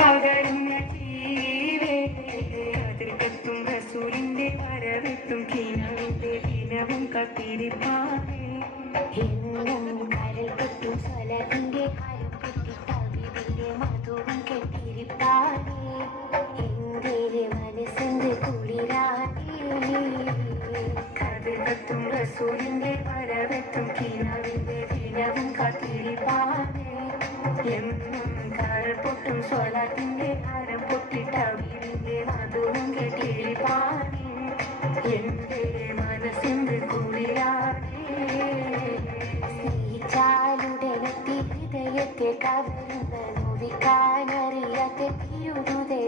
പകരുന്ന ജീവേ അതിർക്കത്തും റസൂലിന്റെ വരവെത്തും കിനാവിന്റെ ദിനവും കത്തിരിപ്പാനേ എന്നും കരൽ കെട്ടും സ്വലത്തിന്റെ കാലം കെട്ടി തവിടിന്റെ മധുവും കെട്ടിരിപ്പാനേ എന്റെ മനസ്സിന്റെ കുളിരാനേ കതിർക്കത്തും റസൂലിന്റെ വരവെത്തും കിനാവിന്റെ ദിനവും കത്തിരിപ്പാനേ എന്നും കരൾ പൊട്ടും സ്വലത്തിന്റെ കാലം പൊട്ടിട്ട വീടിന്റെ മധുവും കെട്ടിരിപ്പാനേ എന്റെ മനസ്സിന്റെ കുളിരാനേ സ്നേഹിച്ചാലുടനെത്തി ഹൃദയത്തെ കവരുന്ന നോവിക്കാനറിയാത്ത തിരുതുതേ